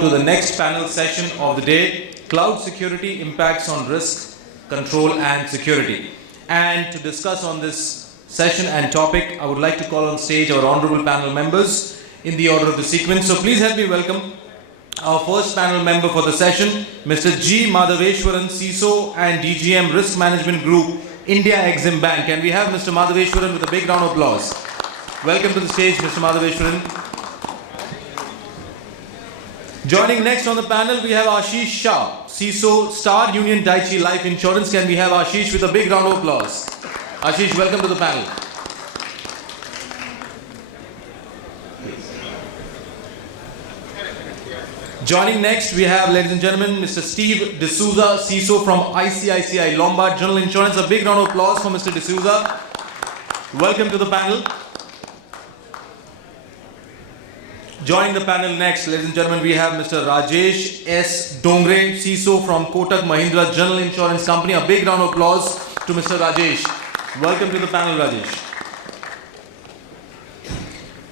To the next panel session of the day, Cloud Security Impacts on Risk, Control and Security. And to discuss on this session and topic, I would like to call on stage our honorable panel members in the order of the sequence. So please help me welcome our first panel member for the session, Mr. G. Madheswaran, CISO and DGM Risk Management Group, India Exim Bank. And we have Mr. Madheswaran with a big round of applause. Welcome to the stage, Mr. Madheswaran. Joining next on the panel, we have Ashish Shah, CISO, Star Union Dai-ichi Life Insurance. Can we have Ashish with a big round of applause? Ashish, welcome to the panel. Joining next, we have, ladies and gentlemen, Mr. Steve Dsouza, CISO from ICICI Lombard General Insurance. A big round of applause for Mr. Dsouza. Welcome to the panel. Joining the panel next, ladies and gentlemen, we have Mr. Rajesh S. Dongre, CISO from Kotak Mahindra General Insurance Company. A big round of applause to Mr. Rajesh. Welcome to the panel, Rajesh.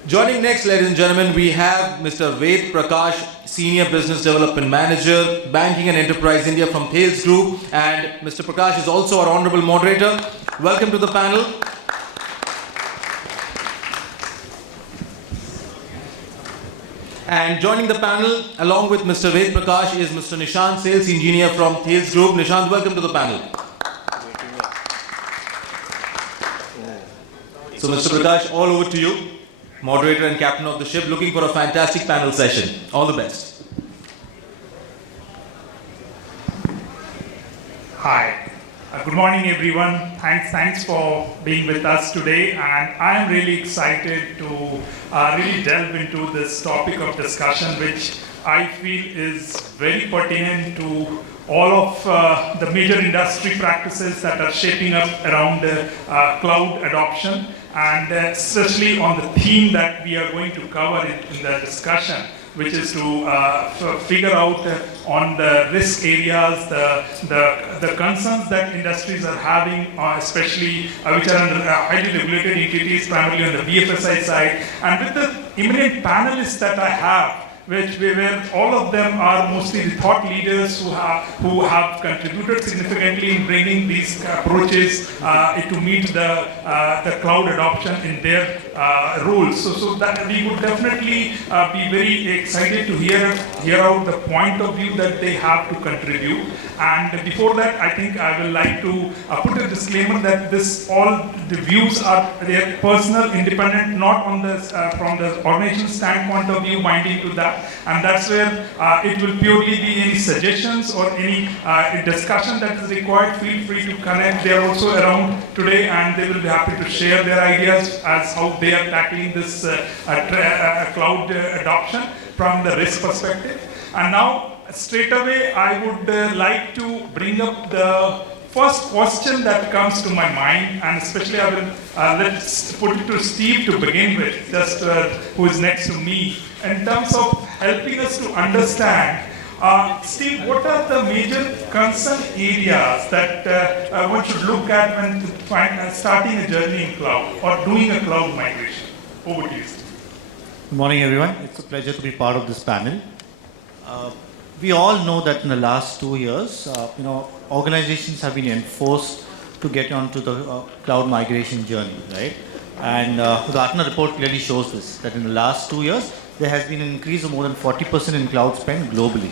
Joining next, ladies and gentlemen, we have Mr. Prakash, Senior Business Development Manager, Banking and Enterprise India from Thales Group. And Mr. Prakash is also our honorable moderator. Welcome to the panel. And joining the panel, along with Mr. Prakash, is Mr. Nishant, Sales Engineer from Thales Group. Nishant, welcome to the panel. So, Mr. Prakash, all over to you, moderator and captain of the ship, looking for a fantastic panel session. All the best. Hi. Good morning, everyone. Thanks for being with us today, and I am really excited to really delve into this topic of discussion, which I feel is very pertinent to all of the major industry practices that are shaping up around cloud adoption, and especially on the theme that we are going to cover in the discussion, which is to figure out on the risk areas, the concerns that industries are having, especially which are under highly regulated entities, primarily on the BFSI side. And with the eminent panelists that I have, where all of them are mostly the thought leaders who have contributed significantly in bringing these approaches to meet the cloud adoption in their roles. So that we would definitely be very excited to hear out the point of view that they have to contribute. And before that, I think I will like to put a disclaimer that all the views are their personal, independent, not on the from the organizational standpoint of view binding to that. And that's where it will purely be any suggestions or any discussion that is required. Feel free to connect. They are also around today, and they will be happy to share their ideas as how they are tackling this cloud adoption from the risk perspective. And now, straight away, I would like to bring up the first question that comes to my mind, and especially I will let's put it to Steve to begin with, just who is next to me, in terms of helping us to understand. Steve, what are the major concern areas that one should look at when starting a journey in cloud or doing a cloud migration? Over to you, Steve. Good morning, everyone. It's a pleasure to be part of this panel. We all know that in the last 2 years, organizations have been enforced to get onto the cloud migration journey, right? And the Gartner report clearly shows this, that in the last 2 years, there has been an increase of more than 40% in cloud spend globally.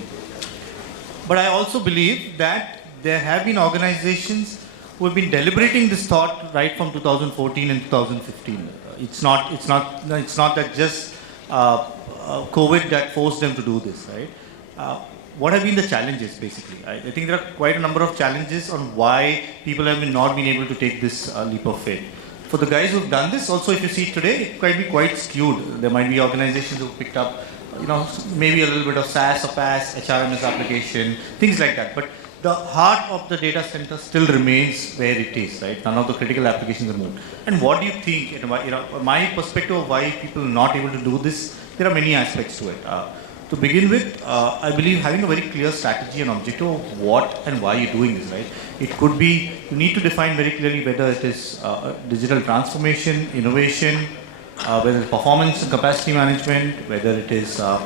But I also believe that there have been organizations who have been deliberating this thought right from 2014 and 2015. It's not that just COVID that forced them to do this, right? What have been the challenges, basically? I think there are quite a number of challenges on why people have not been able to take this leap of faith. For the guys who've done this, also if you see today, it might be quite skewed. There might be organizations who picked up, maybe a little bit of SaaS or PaaS, HRMS application, things like that. But the heart of the data center still remains where it is, right? None of the critical applications are moved. And what do you think, my perspective of why people are not able to do this, there are many aspects to it. To begin with, I believe having a very clear strategy and objective of what and why you're doing this, right? It could be, you need to define very clearly whether it is digital transformation, innovation, whether it's performance and capacity management, whether it is a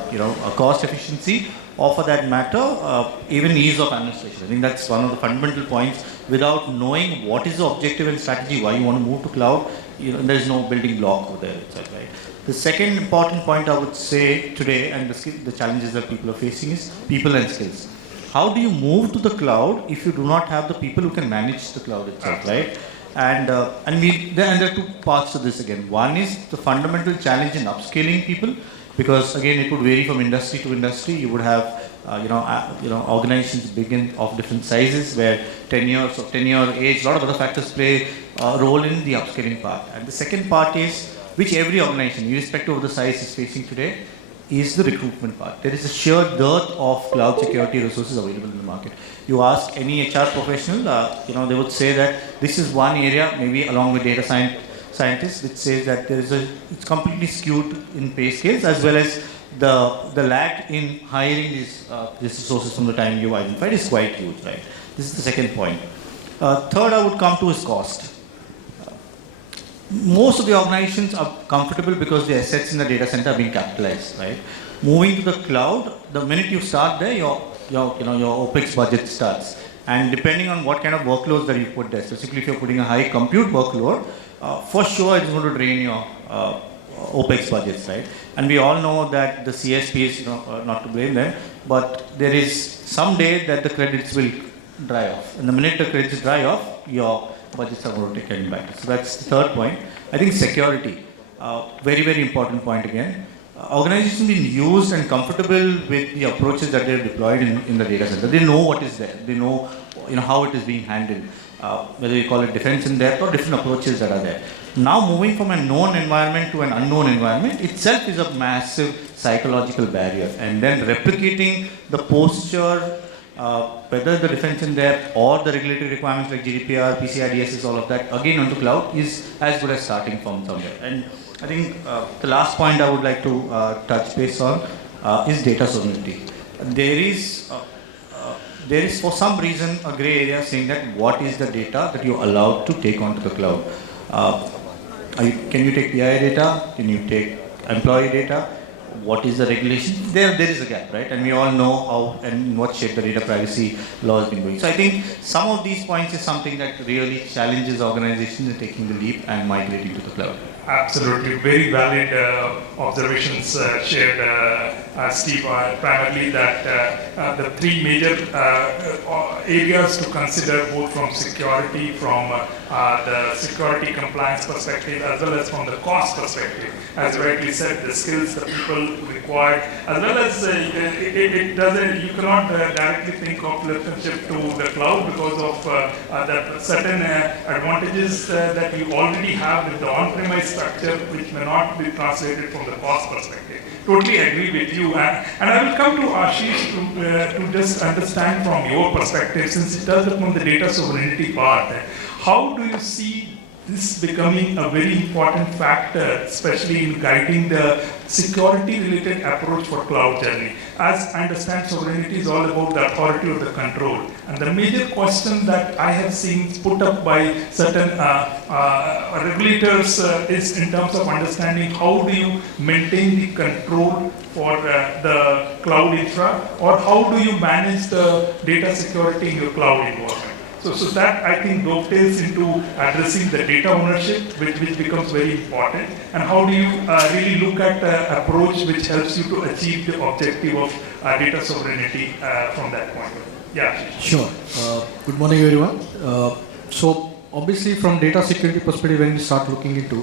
cost efficiency, or for that matter, even ease of administration. I think that's one of the fundamental points. Without knowing what is the objective and strategy, why you want to move to cloud, there is no building block over there itself, right? The second important point I would say today, and the challenges that people are facing, is people and skills. How do you move to the cloud if you do not have the people who can manage the cloud itself, right? And there are two parts to this again. One is the fundamental challenge in upscaling people, because again it would vary from industry to industry. You would have organizations of different sizes where 10 year age, a lot of other factors play a role in the upscaling part. And the second part is, which every organization, irrespective of the size, is facing today, is the recruitment part. There is a sheer dearth of cloud security resources available in the market. You ask any HR professional, they would say that this is one area, maybe along with data scientists, which says that it's completely skewed in pay scales, as well as the lag in hiring these resources from the time you identified is quite huge, right? This is the second point. Third, I would come to is cost. Most of the organizations are comfortable because the assets in the data center are being capitalized, right? Moving to the cloud, the minute you start there, your OpEx budget starts. And depending on what kind of workloads that you put there, specifically if you're putting a high compute workload, for sure it's going to drain your OpEx budgets, right? And we all know that the CSPs, not to blame them, but there is some day that the credits will dry off. And the minute the credits dry off, your budgets are going to take an impact. So that's the third point. I think security, very, very important point again. Organizations being used and comfortable with the approaches that they're deployed in the data center. They know what is there. They know, how it is being handled. Whether you call it defense in depth or different approaches that are there. Now moving from a known environment to an unknown environment itself is a massive psychological barrier. And then replicating the posture, whether the defense in there or the regulatory requirements like GDPR, PCI DSS, all of that, again onto cloud is as good as starting from somewhere. And I think the last point I would like to touch base on is data sovereignty. There is for some reason a gray area saying that what is the data that you're allowed to take onto the cloud. Can you take PI data? Can you take employee data? What is the regulation? There is a gap, right? And we all know how and in what shape the data privacy law has been going. So I think some of these points is something that really challenges organizations in taking the leap and migrating to the cloud. Absolutely, very valid observations shared, Steve. Primarily that the three major areas to consider, both from security, from the security compliance perspective, as well as from the cost perspective. As rightly said, the skills, the people required, as well as you cannot directly think of lift shift to the cloud because of the certain advantages that you already have with the on-premise structure, which may not be translated from the cost perspective. Totally agree with you. And I will come to Ashish to just understand from your perspective, since it does upon the data sovereignty part. How do you see this becoming a very important factor, especially in guiding the security-related approach for cloud journey? As I understand, sovereignty is all about the authority of the control. And the major question that I have seen put up by certain regulators is in terms of understanding how do you maintain the control for the cloud infra, or how do you manage the data security in your cloud environment? So that, I think, dovetails into addressing the data ownership, which becomes very important. And how do you really look at the approach which helps you to achieve the objective of data sovereignty from that point of view? Yeah. Sure. Good morning, everyone. So obviously, from data security perspective, when we start looking into,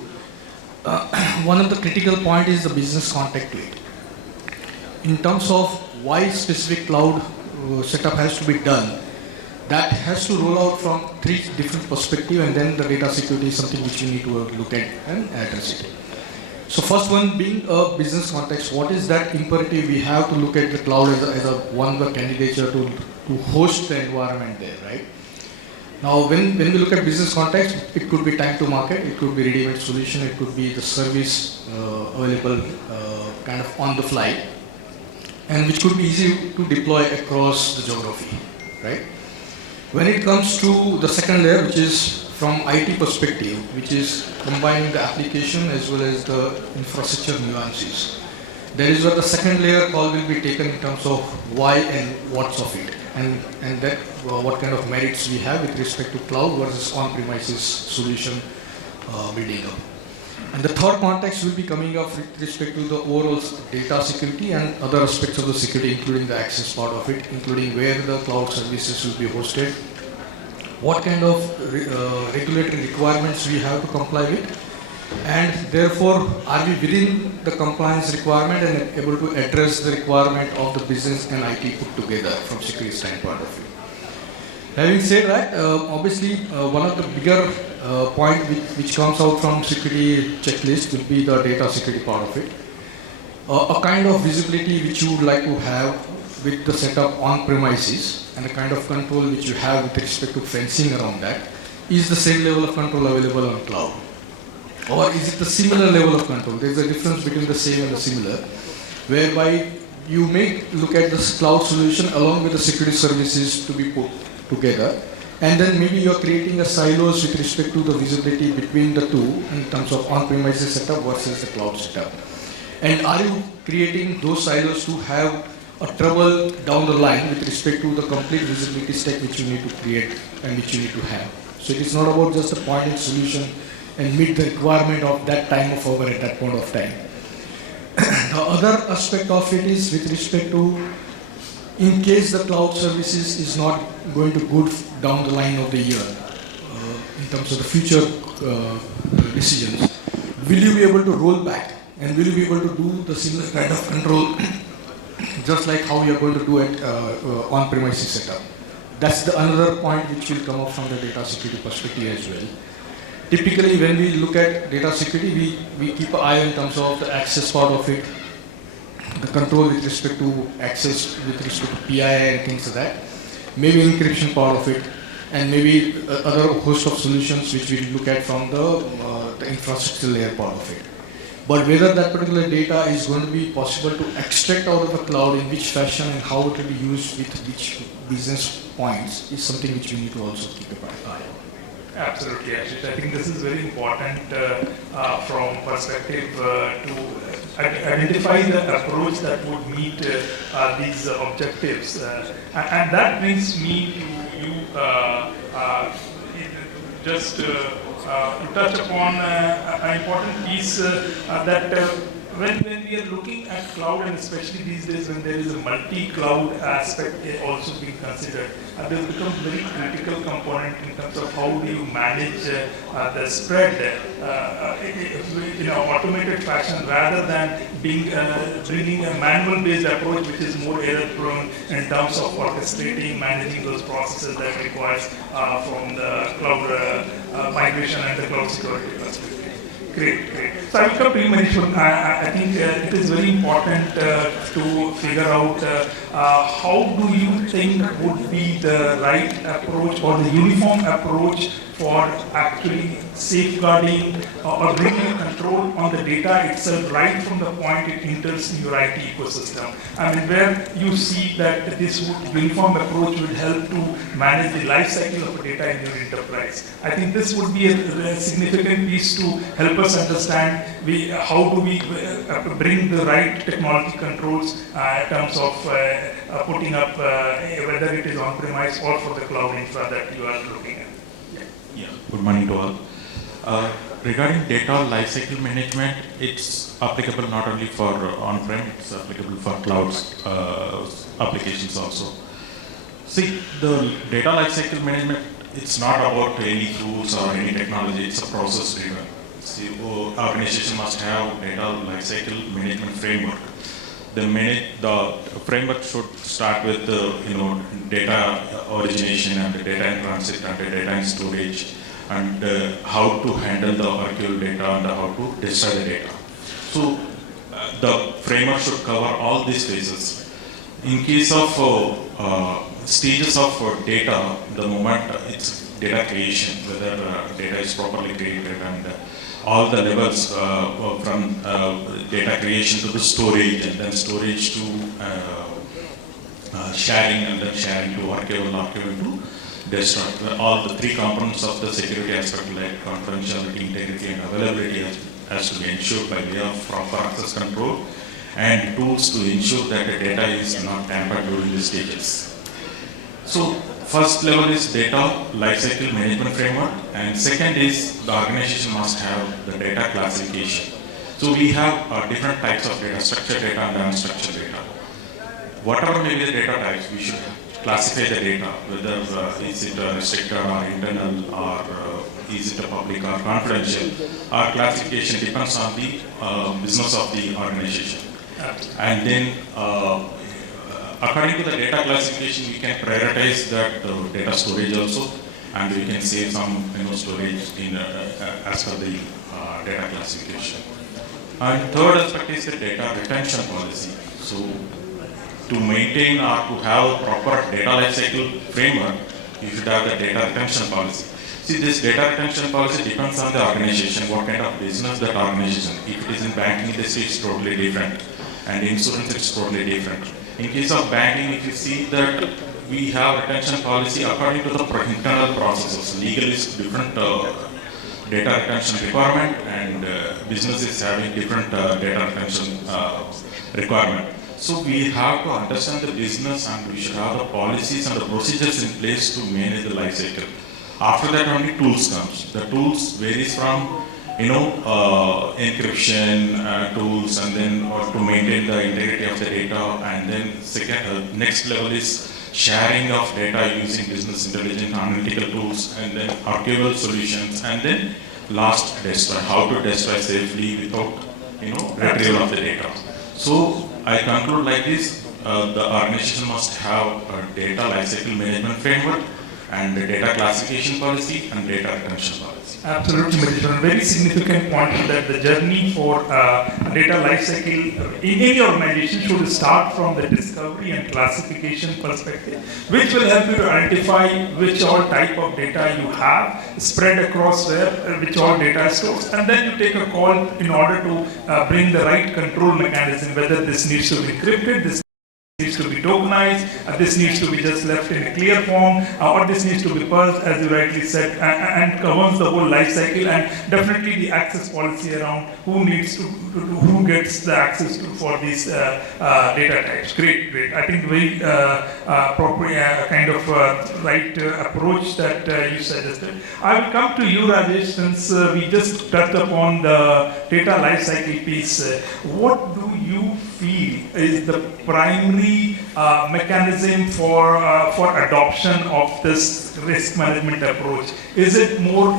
one of the critical point is the business context to it. In terms of why specific cloud setup has to be done, that has to roll out from three different perspectives, and then the data security is something which you need to look at and address it. So first one being a business context, what is that imperative we have to look at the cloud as a one of the candidature to host the environment there, right? Now when we look at business context, it could be time to market, it could be ready-made solution, it could be the service available kind of on the fly, and which could be easy to deploy across the geography, right? When it comes to the second layer, which is from IT perspective, which is combining the application as well as the infrastructure nuances. That is where the second layer call will be taken in terms of why and what's of it, and that what kind of merits we have with respect to cloud versus on-premises solution building up. And the third context will be coming up with respect to the overall data security and other aspects of the security, including the access part of it, including where the cloud services will be hosted, what kind of regulatory requirements we have to comply with, and therefore are we within the compliance requirement and able to address the requirement of the business and IT put together from security standpoint of view. Having said that, obviously one of the bigger point which comes out from security checklist will be the data security part of it. A kind of visibility which you would like to have with the setup on premises and the kind of control which you have with respect to fencing around that is the same level of control available on cloud. Or is it the similar level of control? There is a difference between the same and the similar, whereby you may look at this cloud solution along with the security services to be put together, and then maybe you are creating a silos with respect to the visibility between the two in terms of on-premises setup versus the cloud setup. And are you creating those silos to have a trouble down the line with respect to the complete visibility stack which you need to create and which you need to have? So it is not about just a point solution and meet the requirement of that time of hour at that point of time. The other aspect of it is with respect to, in case the cloud services is not going to good down the line of the year, in terms of the future decisions, will you be able to roll back and will you be able to do the similar kind of control just like how you are going to do it on-premises setup? That's the another point which will come up from the data security perspective as well. Typically, when we look at data security, we keep an eye in terms of the access part of it, the control with respect to access, with respect to PII and things like that, maybe encryption part of it, and maybe other host of solutions which we look at from the infrastructure layer part of it. But whether that particular data is going to be possible to extract out of the cloud, in which fashion and how it will be used with which business points is something which we need to also keep an eye on. Absolutely, Ashish. I think this is very important from perspective to identify the approach that would meet these objectives. And that brings me to you just to touch upon an important piece that when we are looking at cloud, and especially these days when there is a multi-cloud aspect also being considered, this becomes a very critical component in terms of how do you manage the spread in an automated fashion rather than bringing a manual-based approach which is more error-prone in terms of orchestrating, managing those processes that requires from the cloud migration and the cloud security perspective. Great. So I will come to you, Madheswaran. I think it is very important to figure out how do you think would be the right approach or the uniform approach for actually safeguarding or bringing control on the data itself right from the point it enters in your IT ecosystem. I mean, where you see that this uniform approach will help to manage the life cycle of data in your enterprise. I think this would be a significant piece to help us understand how do we bring the right technology controls in terms of putting up whether it is on-premise or for the cloud infra that you are looking at. Yeah, good morning to all. Regarding data lifecycle management, it's applicable not only for on-prem, it's applicable for cloud applications also. See, the data lifecycle management, it's not about any tools or any technology, it's a process driven. See, organization must have data lifecycle management framework. The framework should start with data origination and the data in transit and the data in storage and how to handle the archival data and how to destroy the data. So the framework should cover all these phases. In case of stages of data, the moment it's data creation, whether data is properly created and all the levels from data creation to the storage and then storage to sharing and then sharing to archival to destroy. All the three components of the security aspect like confidentiality, integrity and availability has to be ensured by way of proper access control and tools to ensure that the data is not tampered during the stages. So first level is data lifecycle management framework, and second is the organization must have the data classification. So we have different types of data, structured data and unstructured data. Whatever may be the data types, we should classify the data, whether is it restricted or internal or is it public or confidential. Our classification depends on the business of the organization. And then according to the data classification, we can prioritize that data storage also, and we can save some storage in as per the data classification. And third aspect is the data retention policy. So to maintain or to have a proper data lifecycle framework, you should have the data retention policy. See, this data retention policy depends on the organization, what kind of business that organization. If it is in banking industry, it's totally different, and insurance, it's totally different. In case of banking, if you see that we have retention policy according to the internal processes. Legal is different data retention requirement, and business is having different data retention requirement. So we have to understand the business, and we should have the policies and the procedures in place to manage the life cycle. After that only tools comes. The tools varies from encryption tools, and then to maintain the integrity of the data, and then second next level is sharing of data using business intelligence analytical tools, and then archival solutions, and then last destroy, how to destroy safely without retrieval of the data. So I conclude like this: the organization must have a data lifecycle management framework, and a data classification policy, and data retention policy. Absolutely, Madheswaran. Very significant point that the journey for data lifecycle in any organization should start from the discovery and classification perspective, which will help you to identify which all type of data you have spread across where, which all data stores, and then you take a call in order to bring the right control mechanism, whether this needs to be encrypted, this needs to be tokenized, this needs to be just left in a clear form, or this needs to be parsed, as you rightly said, and governs the whole life cycle, and definitely the access policy around who needs to who gets the access to for these data types. Great. I think very proper kind of right approach that you suggested. I will come to you, Rajesh, since we just touched upon the data life cycle piece. What do you feel is the primary mechanism for adoption of this risk management approach? Is it more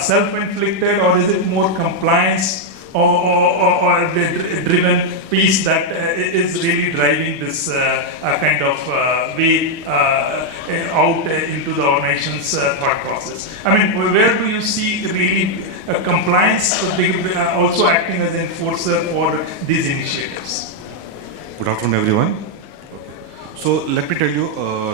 self-inflicted, or is it more compliance or driven piece that is really driving this kind of way out into the organization's thought process? I mean, where do you see really compliance also acting as an enforcer for these initiatives? Good afternoon, everyone. So let me tell you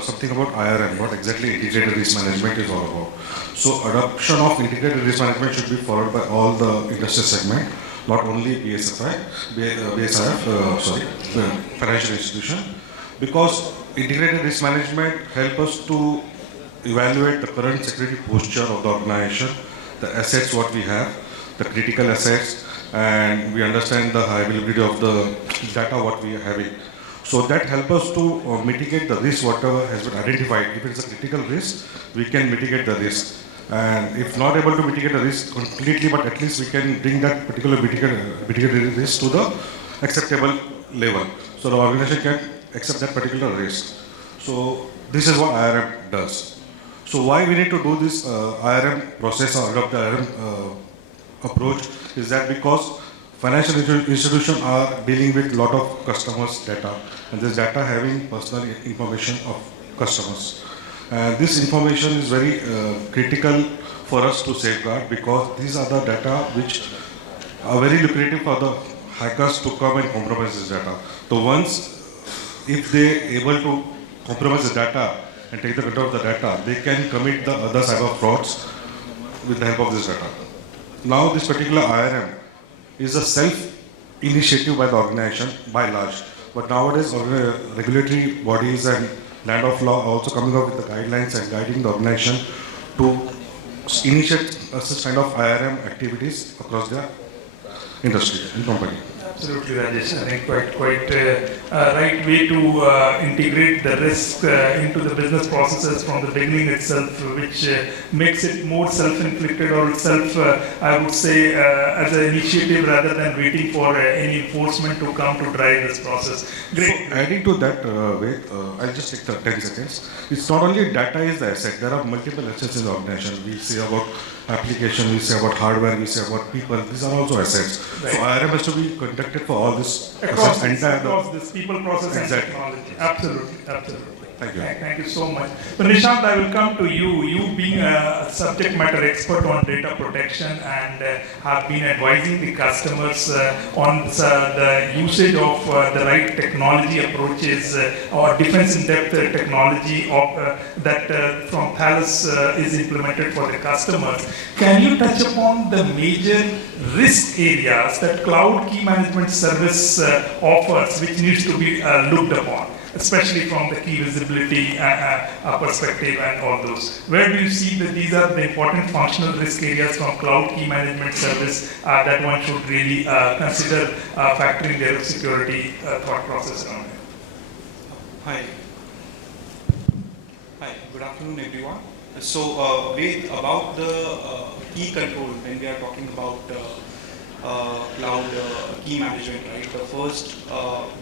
something about IRM, what exactly integrated risk management is all about. So adoption of integrated risk management should be followed by all the industry segment, not only financial institution, because integrated risk management help us to evaluate the current security posture of the organization, the assets what we have, the critical assets, and we understand the high availability of the data what we are having. So that helps us to mitigate the risk whatever has been identified. If it's a critical risk, we can mitigate the risk. And if not able to mitigate the risk completely, but at least we can bring that particular mitigated risk to the acceptable level. So the organization can accept that particular risk. So this is what IRM does. So why we need to do this IRM process or adopt the IRM approach is that because financial institutions are dealing with a lot of customers' data, and this data having personal information of customers. And this information is very critical for us to safeguard, because these are the data which are very lucrative for the hackers to come and compromise this data. So once, if they able to compromise the data and take the control of the data, they can commit the other cyber frauds with the help of this data. Now this particular IRM is a self-initiative by the organization by large. But nowadays regulatory bodies and land of law also coming up with the guidelines and guiding the organization to initiate such kind of IRM activities across the industry and company. Absolutely, Rajesh. I think quite right way to integrate the risk into the business processes from the beginning itself, which makes it more self-inflicted or I would say, as an initiative rather than waiting for any enforcement to come to drive this process. Great. So adding to that, I'll just take the 10 seconds. It's not only data is the asset. There are multiple assets in the organization. We say about application, we say about hardware, we say about people. These are also assets. Right. So IRM has to be conducted for all this Across assets, this people, process, Exactly. and technology. Absolutely. Thank you. Thank you so much. So Nishant, I will come to you. You being a subject matter expert on data protection and have been advising the customers on the usage of the right technology approaches or defense in-depth technology that from Thales is implemented for the customers. Can you touch upon the major risk areas that cloud key management service offers, which needs to be looked upon, especially from the key visibility perspective and all those? Where do you see that these are the important functional risk areas from cloud key management service that one should really consider factoring their security thought process around it? Hi, good afternoon everyone. So about the key control, when we are talking about cloud key management, right? The first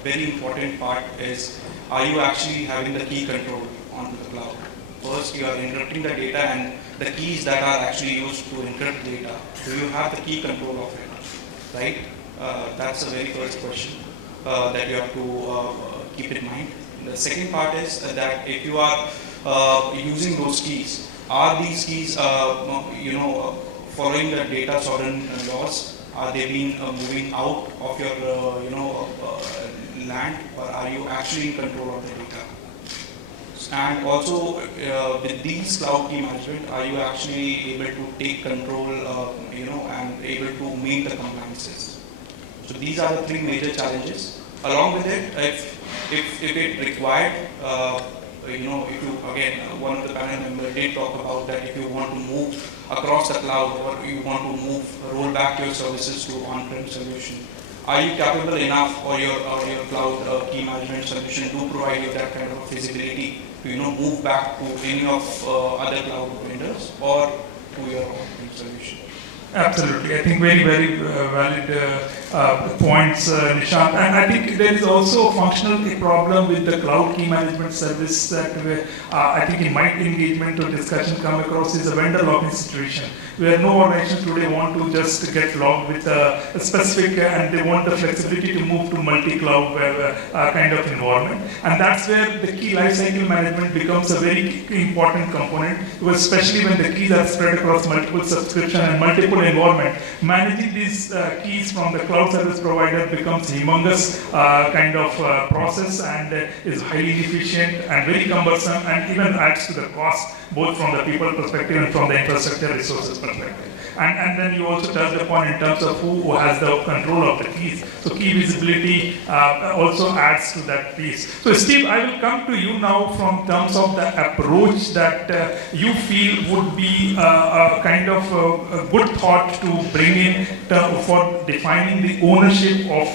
very important part is, are you actually having the key control on the cloud? First, you are encrypting the data and the keys that are actually used to encrypt data. Do you have the key control of it, right? That's the very first question that you have to keep in mind. The second part is that if you are using those keys, are these keys, following the data sovereign laws? Are they being moving out of your, land, or are you actually in control of the data? And also, with these cloud key management, are you actually able to take control, and able to make the compliances? So these are the three major challenges. Along with it, if it required, if you, again, one of the panel members did talk about that if you want to move across the cloud or you want to roll back your services to on-prem solution, are you capable enough, or your cloud key management solution to provide you that kind of visibility to move back to any of other cloud vendors or to your on-prem solution? Absolutely. I think very valid points, Nishant. And I think there is also a functional problem with the cloud key management service that I think in my engagement or discussion come across is a vendor logging situation, where no organization today want to just get logged with a specific, and they want the flexibility to move to multi-cloud kind of environment. And that's where the key lifecycle management becomes a very important component, especially when the keys are spread across multiple subscription and multiple environment. Managing these keys from the cloud service provider becomes humongous kind of process, and is highly inefficient and very cumbersome, and even adds to the cost, both from the people perspective and from the infrastructure resources perspective. And then you also touched upon in terms of who has the control of the keys. So key visibility also adds to that piece. So Steve, I will come to you now from terms of the approach that you feel would be a kind of a good thought to bring in for defining the ownership of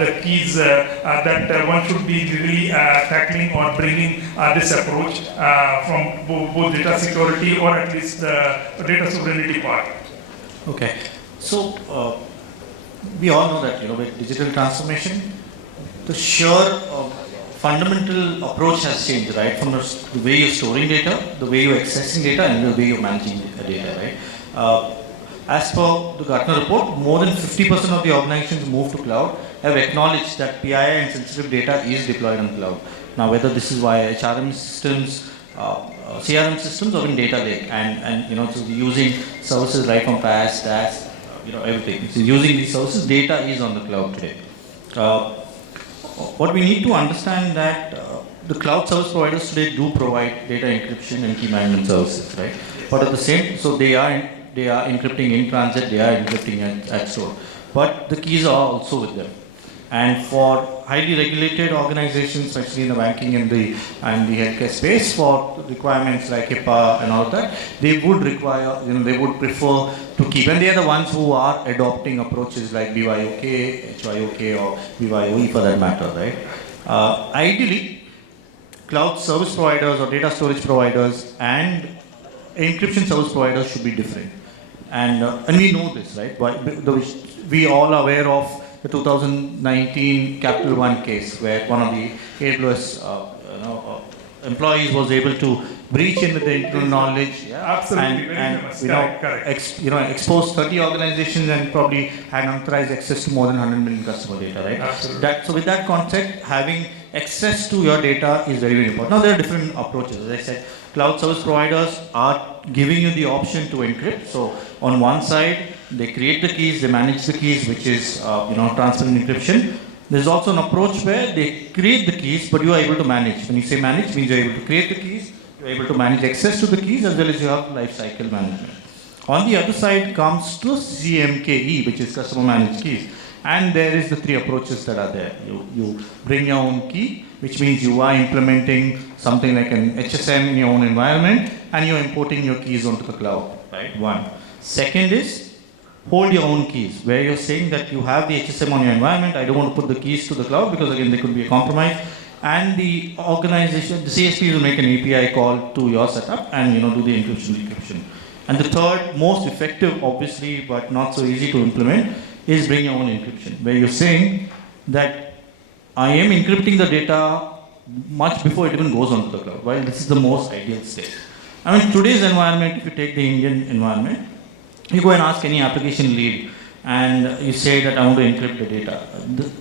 the keys that one should be really tackling or bringing this approach from both data security or at least the data sovereignty part. Okay, so we all know that with digital transformation, the sheer fundamental approach has changed, right? From the way you're storing data, the way you're accessing data, and the way you're managing the data, right? As per the Gartner report, more than 50% of the organizations moved to cloud have acknowledged that PII and sensitive data is deployed on cloud. Now, whether this is via HRM systems, CRM systems, or in data lake, and so using services right from PaaS, DaaS, everything. So using these services, data is on the cloud today. What we need to understand that the cloud service providers today do provide data encryption and key management services, right? But at the same, so they are encrypting in transit, they are encrypting at store, but the keys are also with them. And for highly regulated organizations, especially in the banking and the healthcare space, for requirements like HIPAA and all of that, they would require, they would prefer to keep. And they are the ones who are adopting approaches like BYOK, HYOK, or BYOE for that matter, right? Ideally, cloud service providers or data storage providers and encryption service providers should be different. And we know this, right? We all are aware of the 2019 Capital One case, where one of the AWS employees was able to breach into the internal knowledge, Absolutely, and expose 30 organizations and probably had unauthorized access to more than 100 million customer data, right? Absolutely. So with that concept, having access to your data is very, very important. Now there are different approaches. As I said, cloud service providers are giving you the option to encrypt. So on one side, they create the keys, they manage the keys, which is transparent encryption. There's also an approach where they create the keys, but you are able to manage. When you say manage, means you're able to create the keys, you're able to manage access to the keys, as well as you have lifecycle management. On the other side comes to CMKE, which is customer managed keys. And there is the three approaches that are there. You bring your own key, which means you are implementing something like an HSM in your own environment, and you're importing your keys onto the cloud, right? One. Second is hold your own keys, where you're saying that you have the HSM on your environment. I don't want to put the keys to the cloud because again there could be a compromise. And the organization, the CSP will make an API call to your setup and do the encryption, decryption. And the third, most effective, obviously, but not so easy to implement, is bring your own encryption, where you're saying that I am encrypting the data much before it even goes onto the cloud. While this is the most ideal state. I mean, today's environment, if you take the Indian environment, you go and ask any application lead and you say that I want to encrypt the data.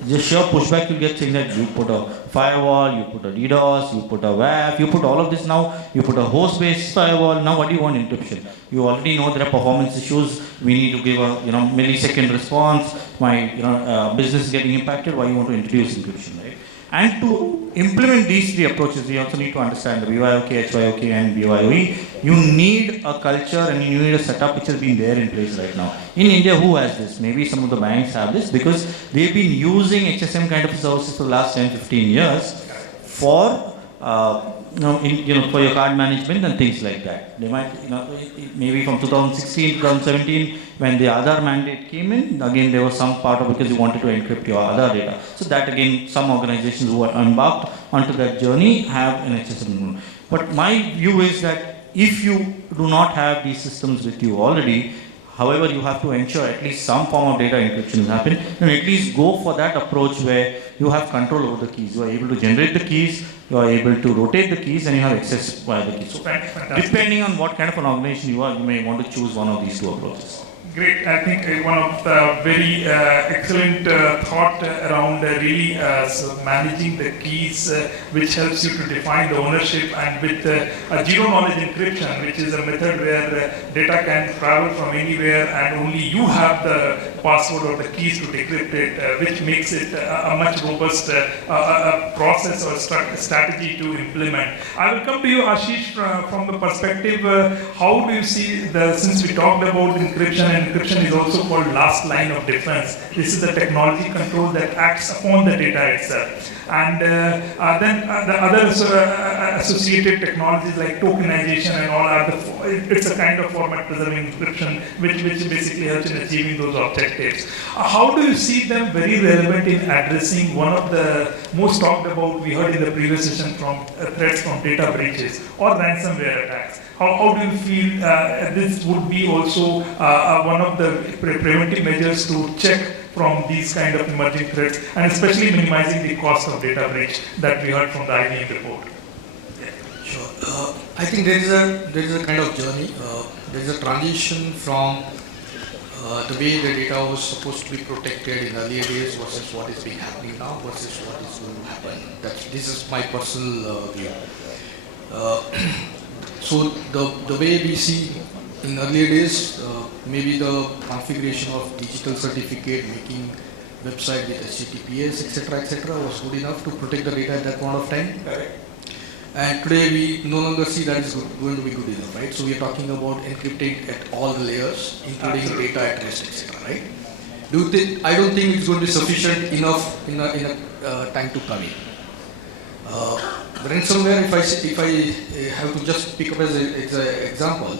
The sheer pushback you get saying that you put a firewall, you put a DDoS, you put a WAF, you put all of this now, you put a host-based firewall, now what do you want encryption? You already know there are performance issues, we need to give a millisecond response, my business is getting impacted, why you want to introduce encryption, right? And to implement these three approaches, we also need to understand the BYOK, HYOK, and BYOE. You need a culture and you need a setup which has been there in place right now. In India, who has this? Maybe some of the banks have this because they've been using HSM kind of services for the last 10, 15 years for for your card management and things like that. They might, maybe from 2016, 2017, when the Aadhaar mandate came in, again there was some part of because you wanted to encrypt your Aadhaar data. So that again, some organizations who are embarked onto that journey have an HSM. But my view is that if you do not have these systems with you already, however, you have to ensure at least some form of data encryption is happening, and at least go for that approach where you have control over the keys. You are able to generate the keys, you are able to rotate the keys, and you have access via the keys. So, depending on what kind of an organization you are, you may want to choose one of these two approaches. Great. I think one of the very excellent thought around really managing the keys, which helps you to define the ownership, and with zero knowledge encryption, which is a method where data can travel from anywhere and only you have the password or the keys to decrypt it, which makes it a much robust process or strategy to implement. I will come to you, Ashish, from the perspective, how do you see since we talked about encryption, and encryption is also called last line of defense. This is the technology control that acts upon the data itself. And then the other associated technologies like tokenization and all are it's a kind of format preserving encryption which basically helps in achieving those objectives. How do you see them very relevant in addressing one of the most talked about, we heard in the previous session, from threats from data breaches or ransomware attacks? How do you feel this would be also one of the preventive measures to check from these kind of emerging threats, and especially minimizing the cost of data breach that we heard from the IBM report? Sure. I think there is a kind of journey. There is a transition from the way the data was supposed to be protected in earlier days versus what is being happening now versus what is going to happen. This is my personal view. So the way we see in earlier days, maybe the configuration of digital certificate, making website with HTTPS, etc., was good enough to protect the data at that point of time. Correct. And today we no longer see that is going to be good enough, right? So we are talking about encrypting at all the layers, including data at rest, etc., right? I don't think it's going to be sufficient enough in a time to come in. Ransomware, if I have to just pick up as an example,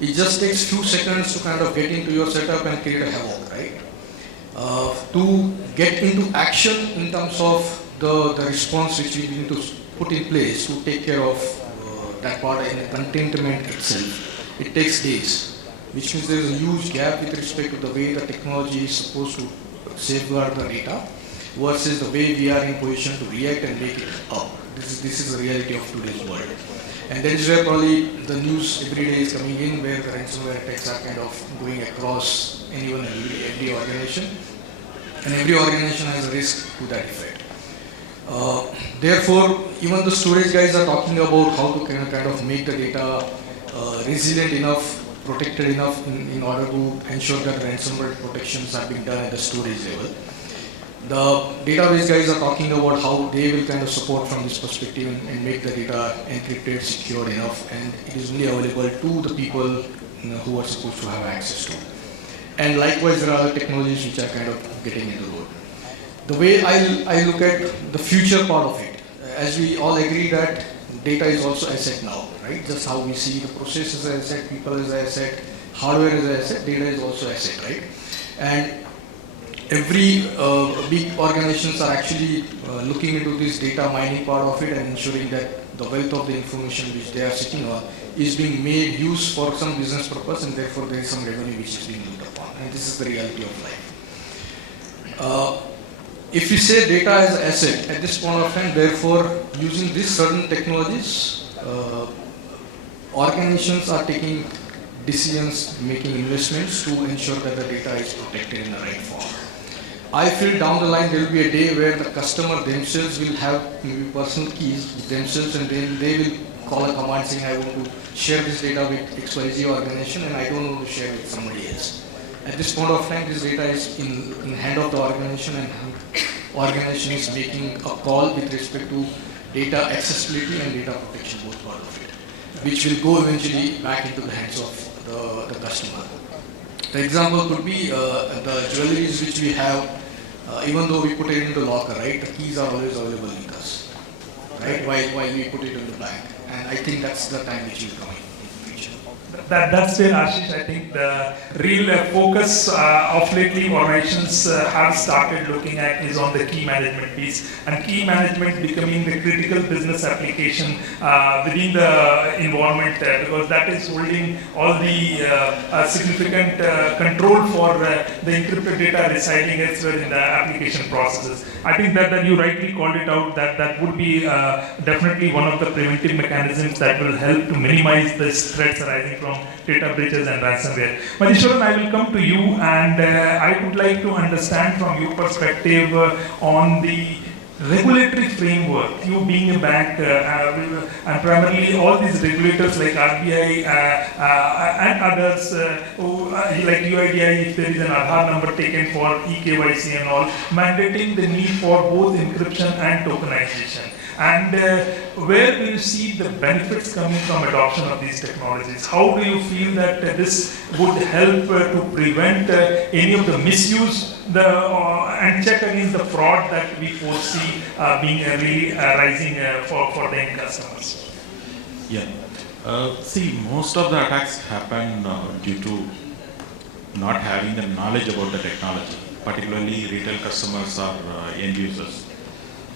it just takes few seconds to kind of get into your setup and create a havoc, right? To get into action in terms of the response which we need to put in place to take care of that part in the containment itself, it takes days, which means there is a huge gap with respect to the way the technology is supposed to safeguard the data versus the way we are in position to react and make it up. This is the reality of today's world. And that is where probably the news every day is coming in, where the ransomware attacks are kind of going across anyone and every organization. And every organization has a risk to that effect. Therefore, even the storage guys are talking about how to kind of make the data resilient enough, protected enough in order to ensure that ransomware protections are being done at the storage level. The database guys are talking about how they will kind of support from this perspective and make the data encrypted, secure enough, and it is only available to the people who are supposed to have access to. And likewise, there are other technologies which are kind of getting into the road. The way I look at the future part of it, as we all agree that data is also asset now, right? Just how we see the process as an asset, people as an asset, hardware as an asset, data is also asset, right? And every big organizations are actually looking into this data mining part of it and ensuring that the wealth of the information which they are sitting on is being made use for some business purpose, and therefore there is some revenue which is being looked upon. And this is the reality of life. If we say data as an asset at this point of time, therefore using these certain technologies, organizations are taking decisions, making investments to ensure that the data is protected in the right form. I feel down the line there will be a day where the customer themselves will have maybe personal keys themselves, and then they will call a command saying, I want to share this data with XYZ organization and I don't want to share with somebody else. At this point of time, this data is in hand of the organization, and organization is making a call with respect to data accessibility and data protection, both part of it, which will go eventually back into the hands of the customer. The example could be the jewelries which we have, even though we put it into locker, right? The keys are always available with us, right? While we put it in the bank, and I think that's the time which will come in the future. That's where, Ashish, I think the real focus of lately organizations have started looking at is on the key management piece, and key management becoming the critical business application within the environment, because that is holding all the significant control for the encrypted data residing elsewhere in the application processes. I think that you rightly called it out, that would be definitely one of the preventive mechanisms that will help to minimize the threats arising from data breaches and ransomware. Madheswaran, I will come to you, and I would like to understand from your perspective on the regulatory framework. You being a bank, and primarily all these regulators like RBI and others, like UIDI, if there is an Aadhaar number taken for eKYC and all, mandating the need for both encryption and tokenization. And where do you see the benefits coming from adoption of these technologies? How do you feel that this would help to prevent any of the misuse and check against the fraud that we foresee being really rising for the end customers? Yeah. See, most of the attacks happen due to not having the knowledge about the technology, particularly retail customers or end users.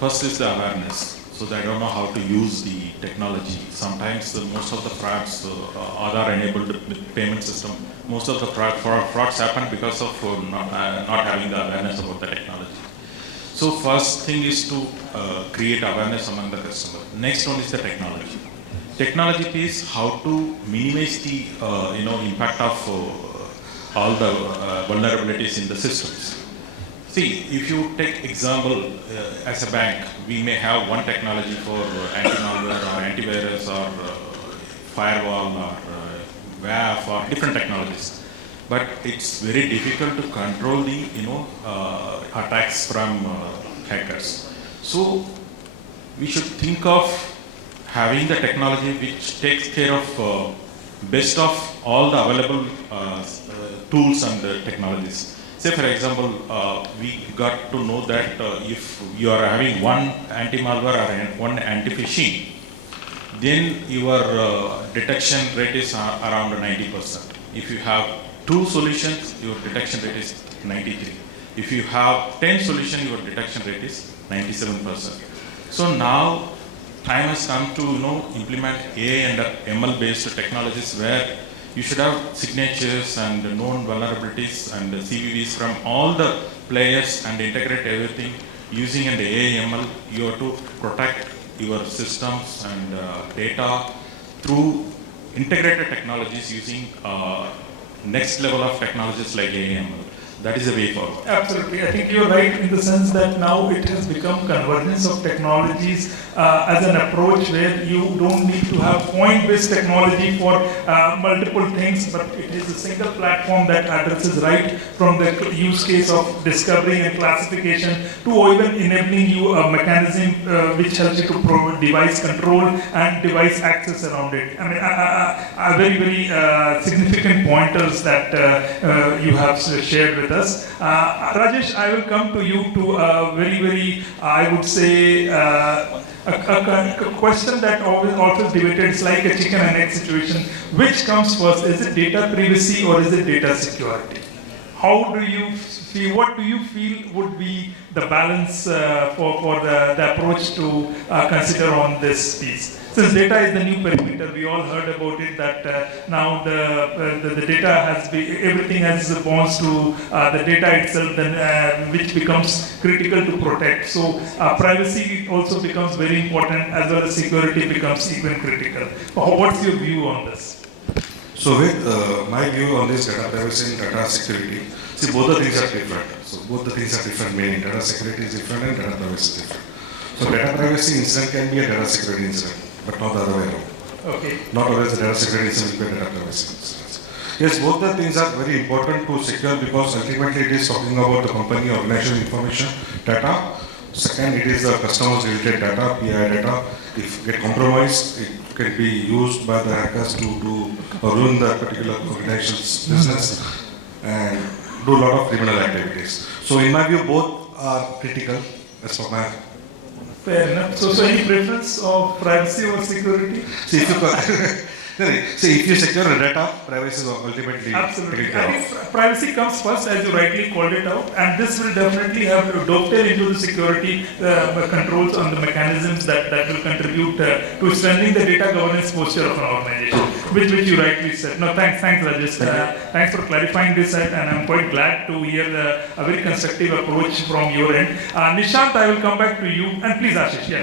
First is the awareness. So they don't know how to use the technology. Sometimes most of the frauds, Aadhaar-enabled payment system, most of the frauds happen because of not having the awareness about the technology. So first thing is to create awareness among the customer. Next one is the technology. Technology piece, how to minimize the impact of all the vulnerabilities in the systems. See, if you take example, as a bank, we may have one technology for anti-malware or antivirus or firewall or WAF or different technologies. But it's very difficult to control the attacks from hackers. So we should think of having the technology which takes care of best of all the available tools and technologies. say for example, we got to know that if you are having one anti-malware or one anti-phishing, then your detection rate is around 90%. If you have 2 solutions, your detection rate is 93. If you have 10 solutions, your detection rate is 97%. So now time has come to implement AI and ML based technologies where you should have signatures and known vulnerabilities and CVVs from all the players and integrate everything using an AI ML. You have to protect your systems and data through integrated technologies using next level of technologies like AI ML. That is the way forward. Absolutely. I think you're right in the sense that now it has become convergence of technologies as an approach where you don't need to have point-based technology for multiple things, but it is a single platform that addresses right from the use case of discovery and classification to even enabling you a mechanism which helps you to provide device control and device access around it. I mean, very, very significant pointers that you have shared with us. Rajesh, I will come to you to very, I would say, a question that always also debated. It's like a chicken and egg situation. Which comes first? Is it data privacy or is it data security? How do you feel? What do you feel would be the balance for the approach to consider on this piece? Since data is the new perimeter, we all heard about it that now the data has everything has bonds to the data itself, then which becomes critical to protect. So privacy also becomes very important as well as security becomes even critical. What's your view on this? So with my view on this data privacy and data security, see both the things are different. So both the things are different, meaning data security is different and data privacy is different. So data privacy incident can be a data security incident, but not the other way around. Okay. Not always the data security incident will be a data privacy incident. Yes, both the things are very important to secure because ultimately it is talking about the company organization information data. Second, it is the customers related data, PI data. If get compromised, it can be used by the hackers to do or ruin the particular organization's business and do a lot of criminal activities. So in my view, both are critical as per my. Fair enough. So any preference of privacy or security? See, if you secure the data, privacy is ultimately absolutely. taken care I of. think privacy comes first, as you rightly called it out, and this will definitely have to dovetail into the security controls on the mechanisms that will contribute to strengthening the data governance posture of an organization, which you rightly said. No, thanks, Rajesh. Thanks for clarifying this, and I'm quite glad to hear a very constructive approach from your end. Nishant, I will come back to you, and please, Ashish,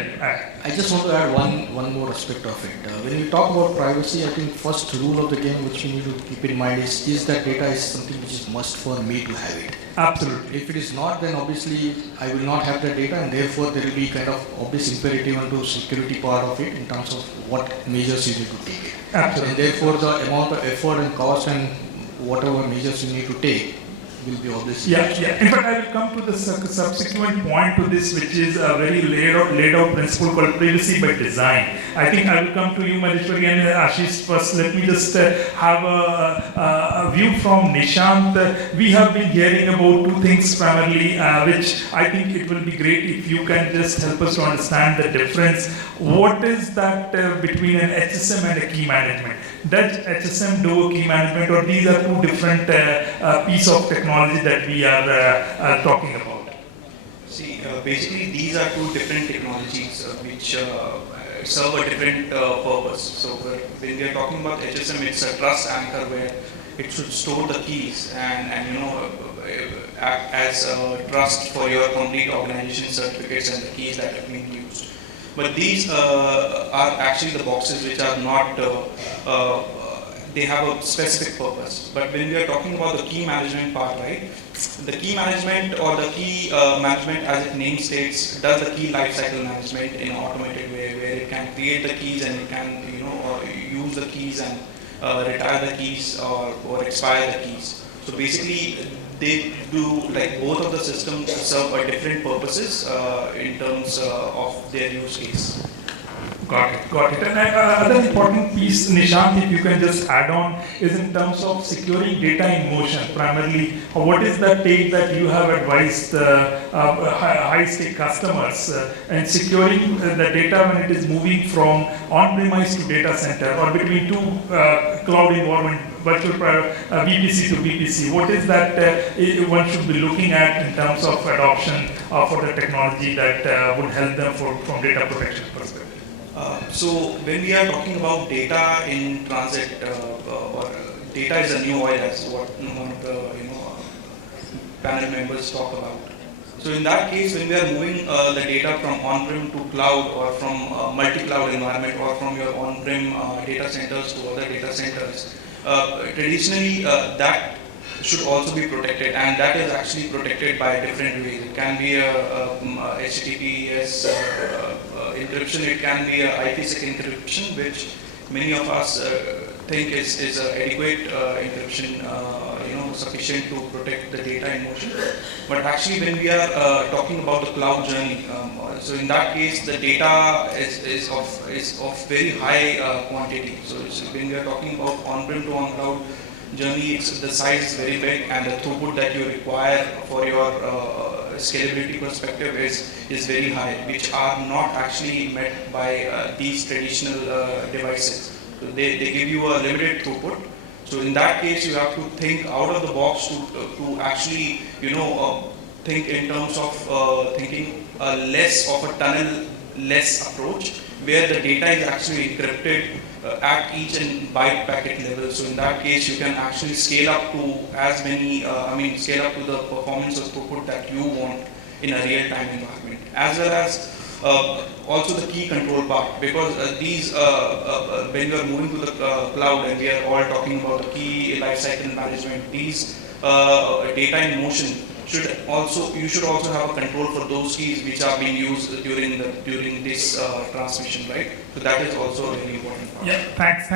I just want to add one more aspect of it. When we talk about privacy, I think first rule of the game which you need to keep in mind is that data is something which is must for me to have it. Absolutely. If it is not, then obviously I will not have the data, and therefore there will be kind of obvious imperative onto security part of it in terms of what measures you need to take. Absolutely. And therefore the amount of effort and cost and whatever measures you need to take will be obvious. Yeah. In fact, I will come to the subsequent point to this, which is a very laid out principle called privacy by design. I think I will come to you, Madheswaran and Ashish first. Let me just have a view from Nishant. We have been hearing about two things primarily, which I think it will be great if you can just help us to understand the difference. What is that between an HSM and a key management? Does HSM do a key management, or these are two different pieces of technology that we are talking about? See, basically these are two different technologies which serve a different purpose. So when we are talking about HSM, it's a trust anchor where it should store the keys and act as a trust for your complete organization certificates and the keys that are being used. But these are actually the boxes which are not, they have a specific purpose. But when we are talking about the key management part, right, the key management or the key management, as its name states, does the key lifecycle management in an automated way, where it can create the keys and it can, use the keys and retire the keys or expire the keys. So basically, they do, like, both of the systems serve different purposes in terms of their use case. Got it. And another important piece, Nishant, if you can just add on, is in terms of securing data in motion. Primarily, what is the take that you have advised high-stake customers and securing the data when it is moving from on-premise to data center or between two cloud environment, virtual VPC to VPC? What is that one should be looking at in terms of adoption for the technology that would help them from data protection perspective? So when we are talking about data in transit, or data is a new oil, as what one of the panel members talk about. So in that case, when we are moving the data from on-prem to cloud or from multi-cloud environment or from your on-prem data centers to other data centers, traditionally that should also be protected, and that is actually protected by different ways. It can be a HTTPS encryption, it can be a IPsec encryption, which many of us think is adequate encryption, sufficient to protect the data in motion. But actually, when we are talking about the cloud journey, so in that case, the data is of very high quantity. So when we are talking about on-prem to on-cloud journey, the size is very big, and the throughput that you require for your scalability perspective is very high, which are not actually met by these traditional devices. So they give you a limited throughput. So in that case, you have to think out of the box to actually, think in terms of thinking less of a tunnel-less approach, where the data is actually encrypted at each and byte packet level. So in that case, you can actually scale up to as many, scale up to the performance or throughput that you want in a real-time environment, as well as also the key control part, because when you are moving to the cloud, and we are all talking about the key lifecycle management, these data in motion you should also have a control for those keys which are being used during this transmission, right? So that is also a really important part. Yeah, thanks,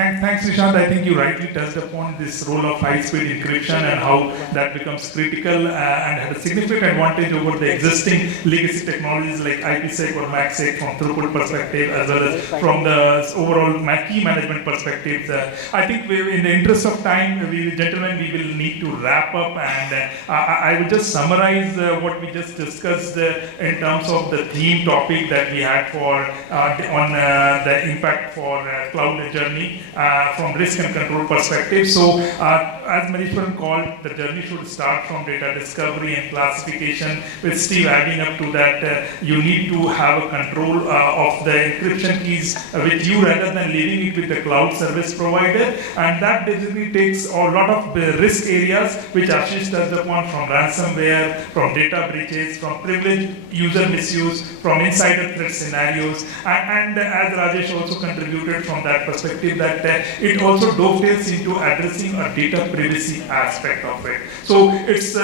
Nishant. I think you rightly touched upon this role of high-speed encryption and how that becomes critical and has a significant advantage over the existing legacy technologies like IPsec or MACsec from throughput perspective, as well as from the overall key management perspective. I think in the interest of time, gentlemen, we will need to wrap up, and I will just summarize what we just discussed in terms of the theme topic that we had on the impact for cloud journey from risk and control perspective. So as Madheswaran called, the journey should start from data discovery and classification, with Steve adding up to that you need to have a control of the encryption keys with you rather than leaving it with the cloud service provider, and that basically takes a lot of risk areas which Ashish touched upon, from ransomware, from data breaches, from privileged user misuse, from insider threat scenarios, and as Rajesh also contributed from that perspective, that it also dovetails into addressing a data privacy aspect of it. So it's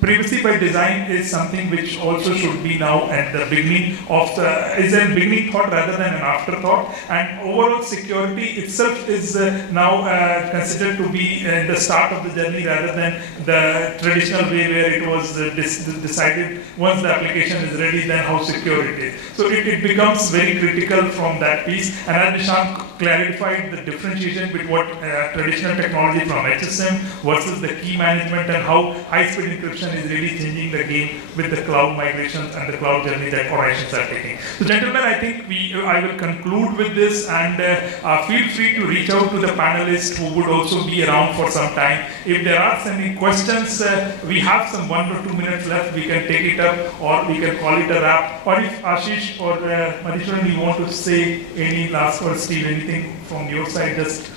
privacy by design is something which also should be now at the beginning of is a beginning thought rather than an afterthought, and overall security itself is now considered to be the start of the journey rather than the traditional way where it was decided once the application is ready, then how secure it is. So it becomes very critical from that piece, and as Nishant clarified the differentiation between what traditional technology from HSM versus the key management, and how high-speed encryption is really changing the game with the cloud migrations and the cloud journey that organizations are taking. So gentlemen, I think I will conclude with this, and feel free to reach out to the panelists who would also be around for some time. If there are any questions, we have some 1 or 2 minutes left, we can take it up, or we can call it a wrap. Or if Ashish or Madheswaran, you want to say any last word, Steve, anything from your side, just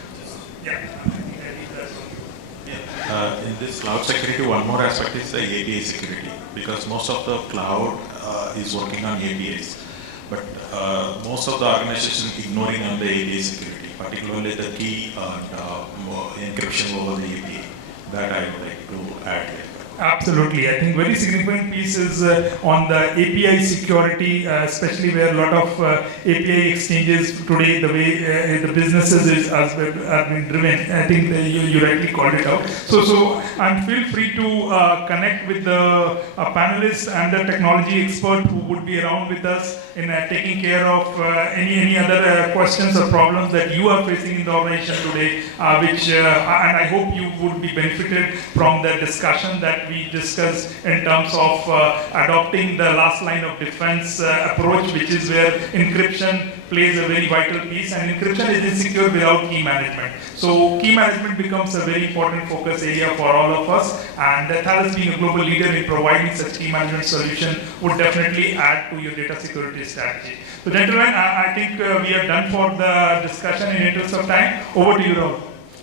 in this cloud security, one more aspect is the API security, because most of the cloud is working on APIs, but most of the organizations ignoring on the API security, particularly the key encryption over the API. That I would like to add here. Absolutely. I think very significant piece is on the API security, especially where a lot of API exchanges today, the way the businesses are being driven. I think you rightly called it out. So and feel free to connect with the panelists and the technology expert who would be around with us in taking care of any other questions or problems that you are facing in the organization today, which and I hope you would be benefited from the discussion that we discussed in terms of adopting the last line of defense approach, which is where encryption plays a very vital piece, and encryption is insecure without key management. So key management becomes a very important focus area for all of us, and Thales being a global leader in providing such key management solution would definitely add to your data security strategy. So gentlemen, I think we are done for the discussion. In interest of time, over to you, Rahul.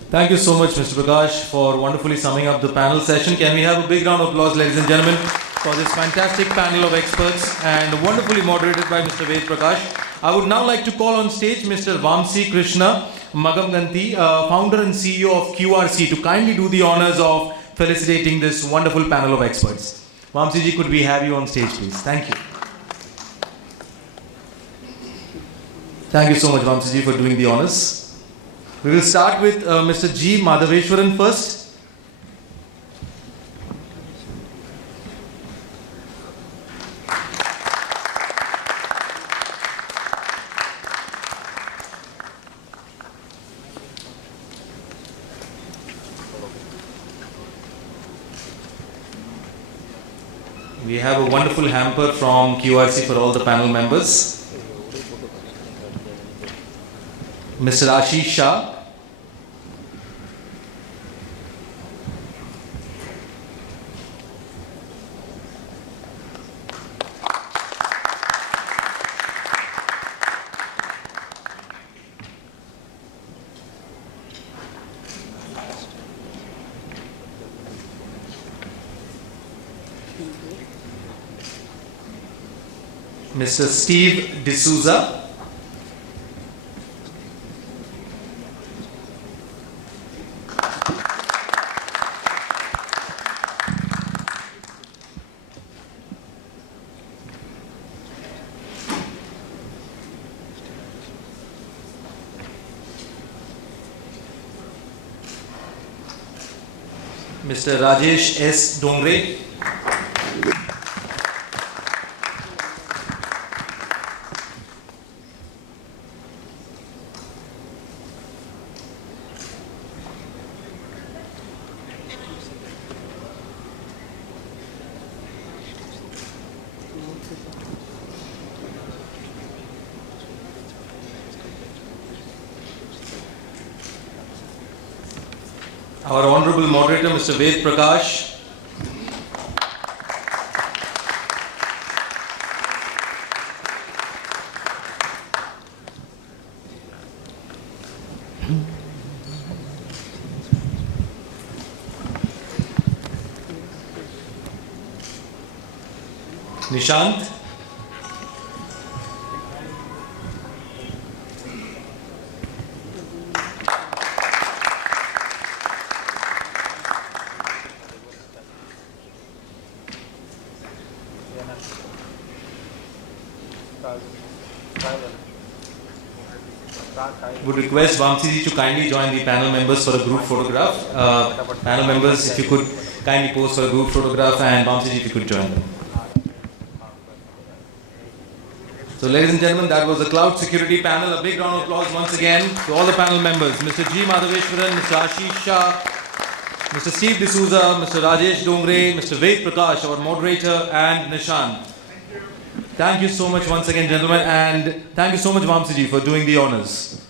Thank you so much, Mr. Prakash, for wonderfully summing up the panel session. Can we have a big round of applause, ladies and gentlemen, for this fantastic panel of experts and wonderfully moderated by Mr. Ved Prakash. I would now like to call on stage Mr. Vamsi Krishna Magamganti, founder and CEO of QRC, to kindly do the honors of felicitating this wonderful panel of experts. Vamsi ji, could we have you on stage, please? Thank you. Thank you so much, Vamsi ji, for doing the honors. We will start with Mr. G. Madheswaran first. We have a wonderful hamper from QRC for all the panel members. Mr. Ashish Shah. Mr. Steve Dsouza. Mr. Rajesh S. Dongre. Our honorable moderator, Mr. Ved Prakash. Nishant. Would request Vamsi ji to kindly join the panel members for a group photograph. Panel members, if you could kindly pose for a group photograph, and Vamsi ji, if you could join them. So ladies and gentlemen, that was the cloud security panel. A big round of applause once again to all the panel members. Mr. G. Madheswaran, Mr. Ashish Shah, Mr. Steve Dsouza, Mr. Rajesh Dongre, Mr. Ved Prakash, our moderator, and Nishant. Thank you so much once again, gentlemen, and thank you so much, Vamsi ji, for doing the honors.